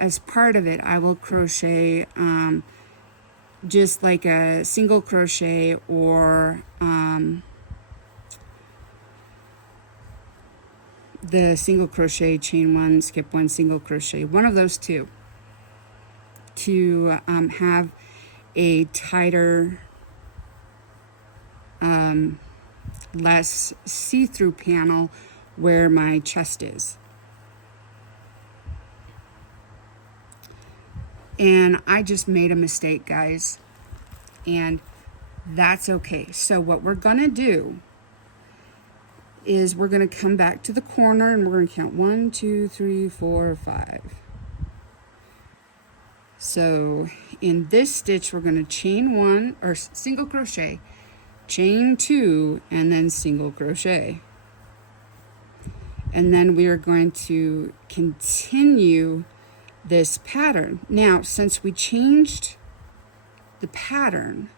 as part of it, I will crochet just like a single crochet or the single crochet, chain one, skip one, single crochet, one of those two, to have a tighter, less see-through panel where my chest is. And I just made a mistake, guys, and that's okay. So what we're gonna do is we're gonna come back to the corner and we're gonna count 1, 2, 3, 4, 5. So in this stitch, we're gonna chain one, or single crochet, chain two, and then single crochet. And then we are going to continue this pattern. Now, since we changed the pattern,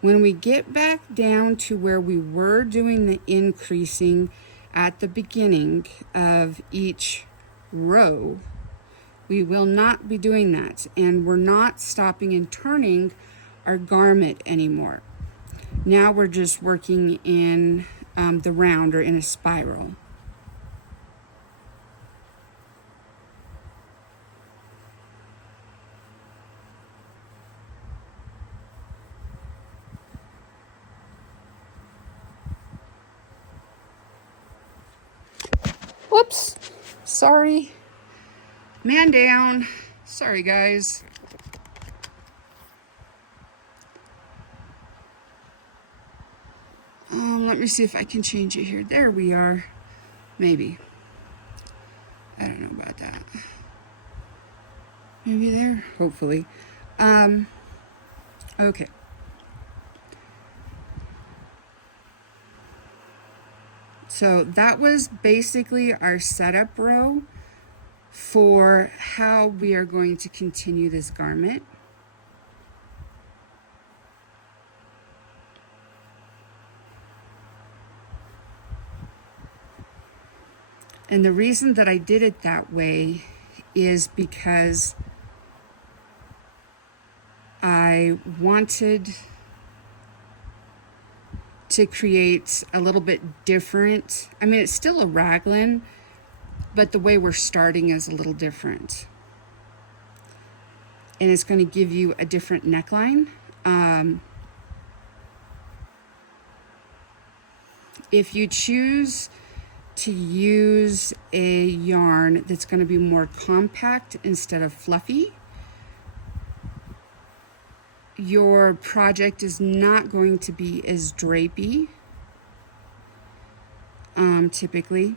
when we get back down to where we were doing the increasing at the beginning of each row, we will not be doing that, and we're not stopping and turning our garment anymore. Now we're just working in the round, or in a spiral. Whoops, sorry, man down, sorry guys. Let me see if I can change it here. There we are, maybe. I don't know about that. Maybe there, hopefully. Okay. So that was basically our setup row for how we are going to continue this garment. And the reason that I did it that way is because I wanted to create a little bit different. I mean, it's still a raglan, but the way we're starting is a little different. And it's going to give you a different neckline. If you choose to use a yarn that's going to be more compact instead of fluffy, your project is not going to be as drapey, typically.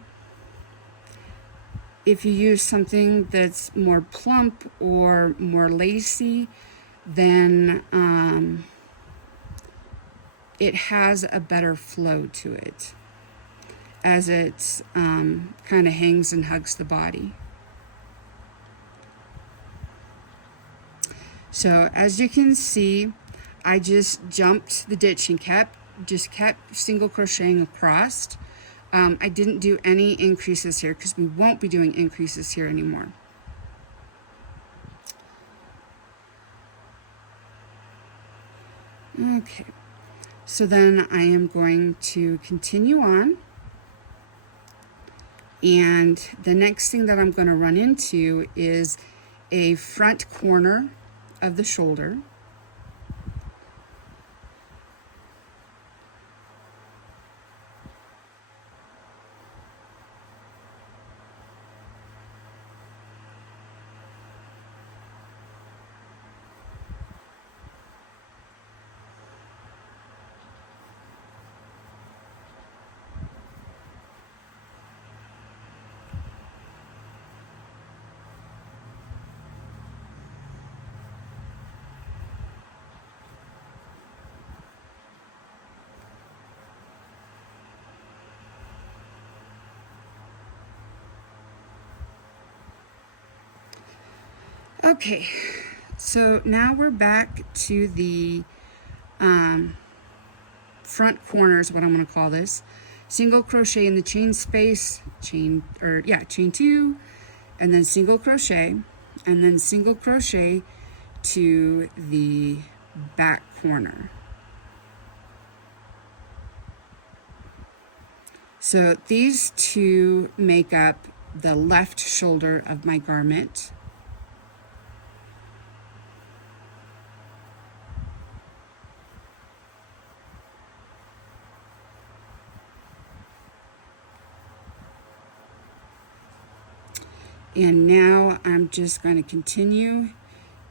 If you use something that's more plump or more lacy, then it has a better flow to it, as it kind of hangs and hugs the body. So as you can see, I just jumped the ditch and kept single crocheting across. I didn't do any increases here because we won't be doing increases here anymore. Okay, so then I am going to continue on. And the next thing that I'm going to run into is a front corner of the shoulder. Okay, so now we're back to the front corner is what I'm going to call this. Single crochet in the chain space, chain 2, and then single crochet, and then single crochet to the back corner. So these two make up the left shoulder of my garment. And now I'm just going to continue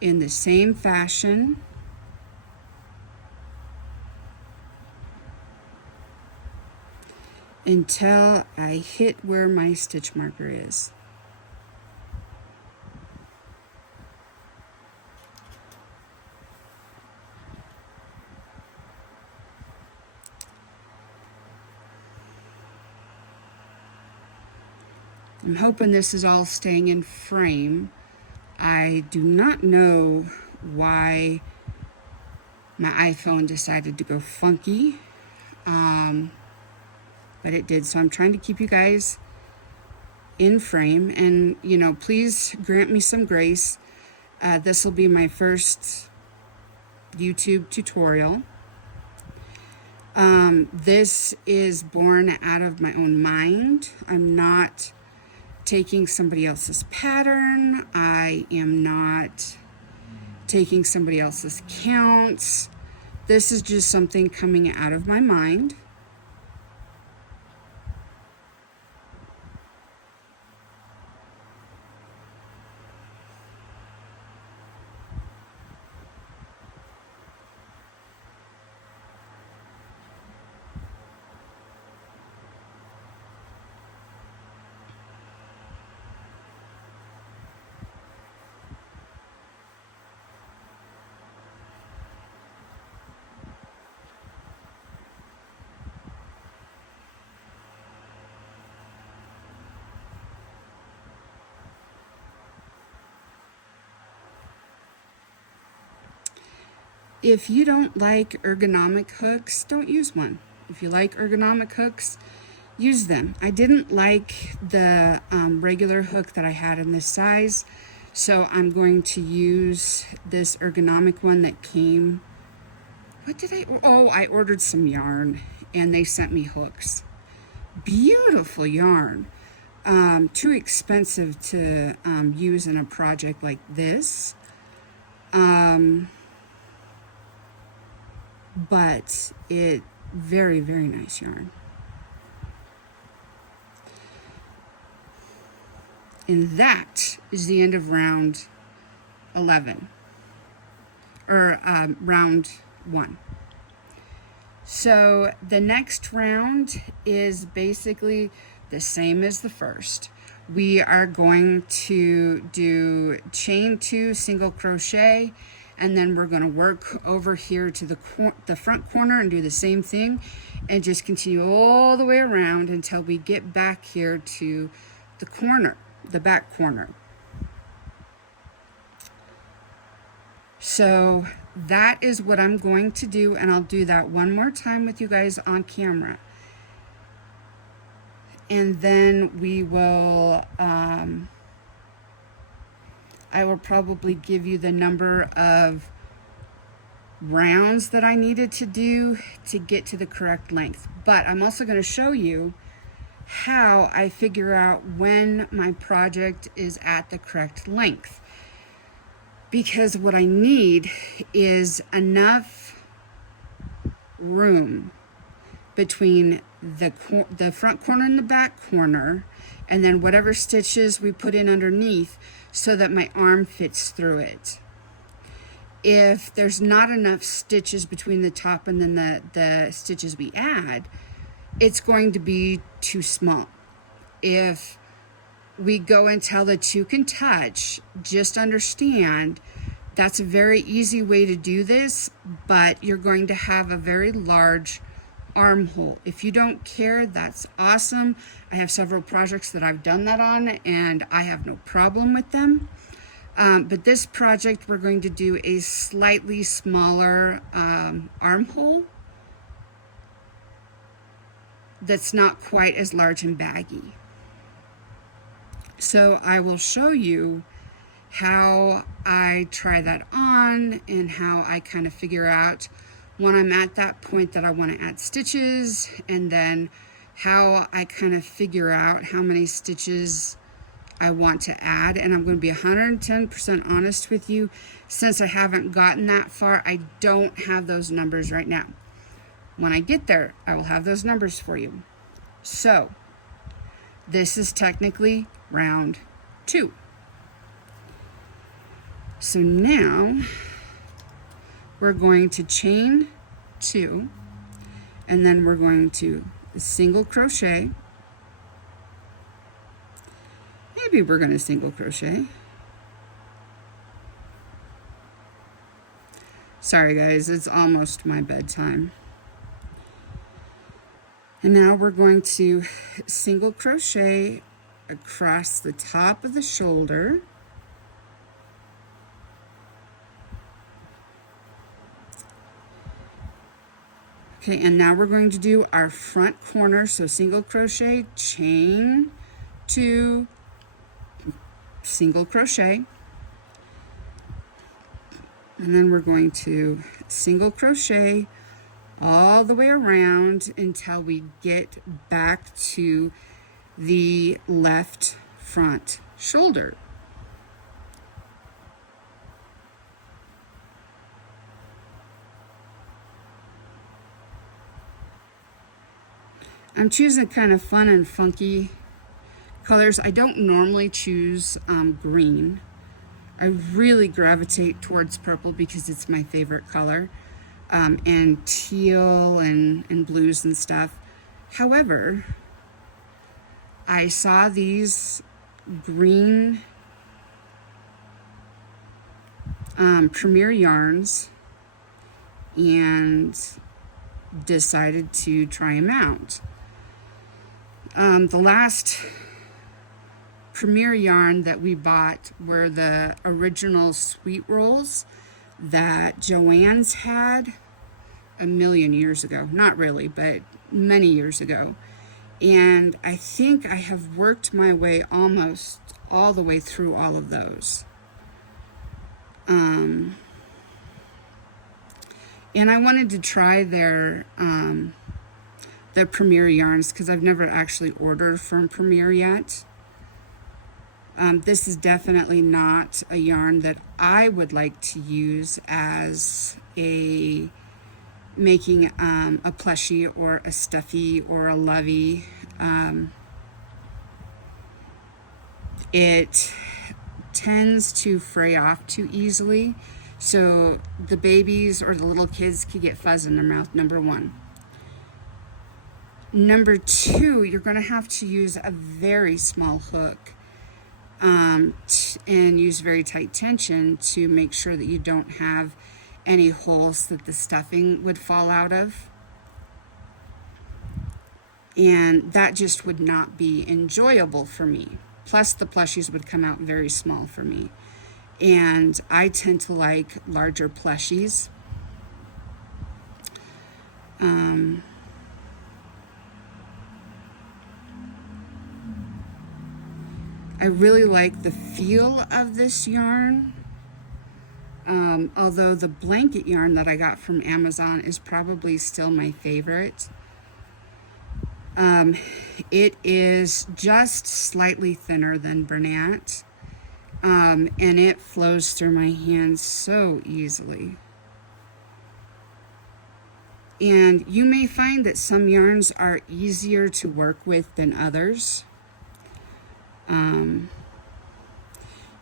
in the same fashion until I hit where my stitch marker is. I'm hoping this is all staying in frame. I do not know why my iPhone decided to go funky, but it did. So I'm trying to keep you guys in frame, and you know, please grant me some grace. This will be my first YouTube tutorial. This is born out of my own mind. I'm not taking somebody else's pattern. I am not taking somebody else's counts. This is just something coming out of my mind. If you don't like ergonomic hooks, don't use one. If you like ergonomic hooks, use them. I didn't like the regular hook that I had in this size, so I'm going to use this ergonomic one that came. What did I? Oh, I ordered some yarn and they sent me hooks. Beautiful yarn. Too expensive to use in a project like this. But it very, very nice yarn. And that is the end of round 11, or round 1. So the next round is basically the same as the first. We are going to do chain 2 single crochet, and then we're going to work over here to the front corner and do the same thing, and just continue all the way around until we get back here to the corner, the back corner. So that is what I'm going to do, and I'll do that one more time with you guys on camera. And then we will, I will probably give you the number of rounds that I needed to do to get to the correct length. But I'm also going to show you how I figure out when my project is at the correct length. because what I need is enough room between the front corner and the back corner, and then whatever stitches we put in underneath, so that my arm fits through it. If there's not enough stitches between the top and then the stitches we add, it's going to be too small. If we go until the two can touch, just understand that's a very easy way to do this, but you're going to have a very large armhole. If you don't care, that's awesome. I have several projects that I've done that on, and I have no problem with them. But this project, we're going to do a slightly smaller armhole that's not quite as large and baggy. So I will show you how I try that on and how I kind of figure out when I'm at that point that I want to add stitches, and then how I kind of figure out how many stitches I want to add. And I'm going to be 110% honest with you, since I haven't gotten that far, I don't have those numbers right now. When I get there, I will have those numbers for you. So this is technically round 2. So now we're going to chain 2, and then we're going to single crochet. Maybe we're going to single crochet. Sorry guys, it's almost my bedtime. And now we're going to single crochet across the top of the shoulder. Okay, and now we're going to do our front corner. So single crochet, chain 2, single crochet, and then we're going to single crochet all the way around until we get back to the left front shoulder. I'm choosing kind of fun and funky colors. I don't normally choose green. I really gravitate towards purple because it's my favorite color, and teal and blues and stuff. However, I saw these green Premier yarns and decided to try them out. The last Premier yarn that we bought were the original sweet rolls that Joann's had a million years ago. Not really, but many years ago. And I think I have worked my way almost all the way through all of those. And I wanted to try their Premier yarns because I've never actually ordered from Premier yet. This is definitely not a yarn that I would like to use as making a plushie or a stuffy or a lovey. It tends to fray off too easily, so the babies or the little kids could get fuzz in their mouth, number 1. Number 2, you're going to have to use a very small hook and use very tight tension to make sure that you don't have any holes that the stuffing would fall out of. And that just would not be enjoyable for me. Plus the plushies would come out very small for me. And I tend to like larger plushies. I really like the feel of this yarn. Although the blanket yarn that I got from Amazon is probably still my favorite. It is just slightly thinner than Bernat, and it flows through my hands so easily. And you may find that some yarns are easier to work with than others.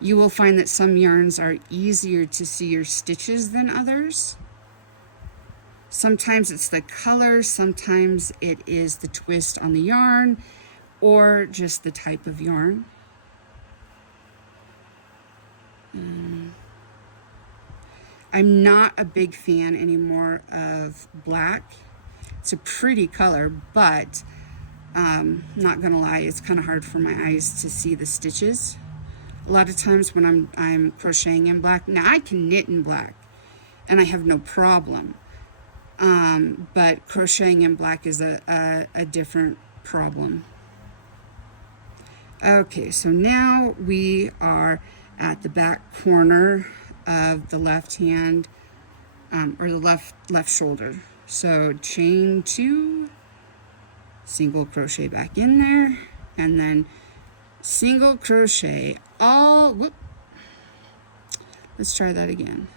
You will find that some yarns are easier to see your stitches than others. Sometimes it's the color, sometimes it is the twist on the yarn, or just the type of yarn. I'm not a big fan anymore of black. It's a pretty color, but not gonna lie, it's kind of hard for my eyes to see the stitches. A lot of times when I'm crocheting in black, now I can knit in black and I have no problem. But crocheting in black is a different problem. Okay, so now we are at the back corner of the left hand, or the left shoulder. So chain 2, single crochet back in there, and then single crochet all, whoop, let's try that again.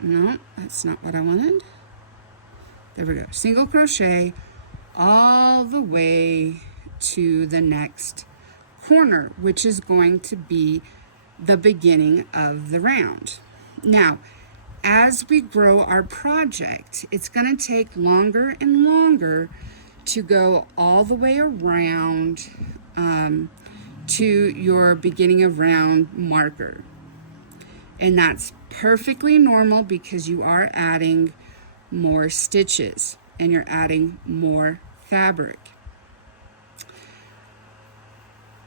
No, that's not what I wanted. There we go. Single crochet all the way to the next corner, which is going to be the beginning of the round. Now, as we grow our project, it's going to take longer and longer to go all the way around to your beginning of round marker. And that's perfectly normal because you are adding more stitches and you're adding more fabric.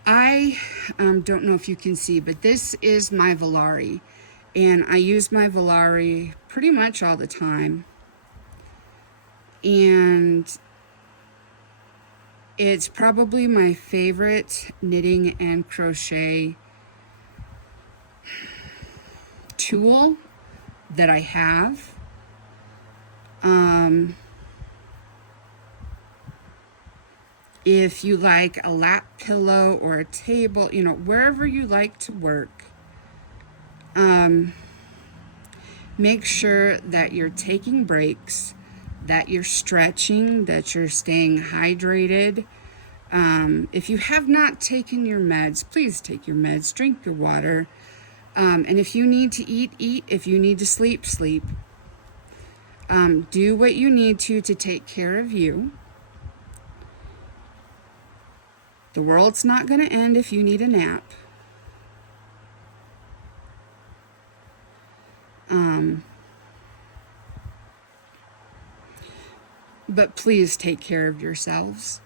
I don't know if you can see, but this is my Volare, and I use my Volare pretty much all the time. And it's probably my favorite knitting and crochet tool that I have. If you like a lap pillow or a table, you know, wherever you like to work, make sure that you're taking breaks, that you're stretching, that you're staying hydrated. If you have not taken your meds, please take your meds, drink your water. And if you need to eat, eat. If you need to sleep, sleep. Do what you need to take care of you. The world's not going to end if you need a nap. But please take care of yourselves.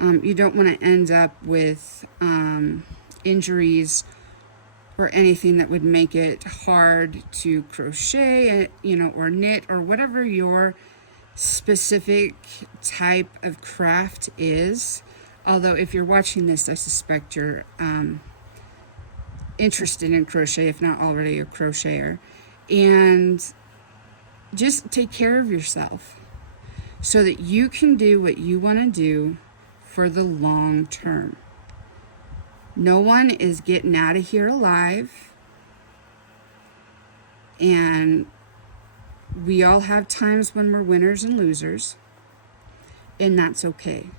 You don't want to end up with injuries or anything that would make it hard to crochet, you know, or knit, or whatever your specific type of craft is. Although if you're watching this, I suspect you're interested in crochet, if not already a crocheter. And just take care of yourself so that you can do what you want to do for the long term. No one is getting out of here alive, and we all have times when we're winners and losers, and that's okay.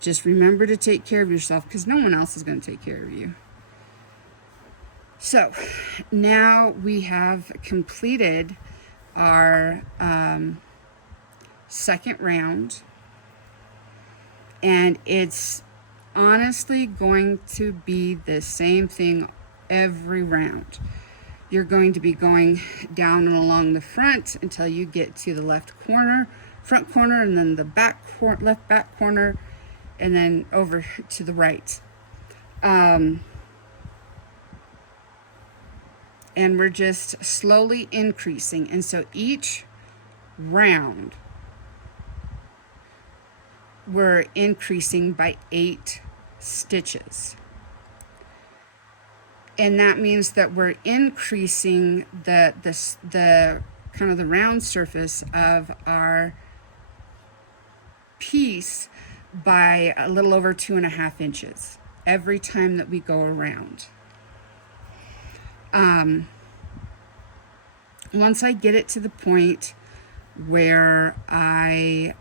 Just remember to take care of yourself, because no one else is going to take care of you. So now we have completed our second round, and it's honestly going to be the same thing every round. You're going to be going down and along the front until you get to the front corner, and then the left back corner, and then over to the right. And we're just slowly increasing. And so each round, we're increasing by 8 stitches. And that means that we're increasing the kind of the round surface of our piece by a little over 2.5 inches every time that we go around. Once I get it to the point where I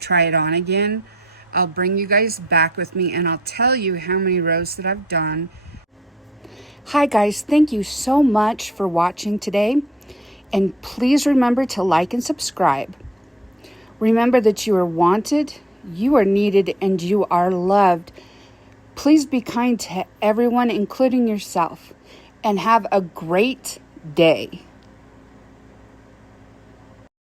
try it on again, I'll bring you guys back with me and I'll tell you how many rows that I've done. Hi guys, thank you so much for watching today, and please remember to like and subscribe. Remember that you are wanted, you are needed, and you are loved. Please be kind to everyone, including yourself, and have a great day.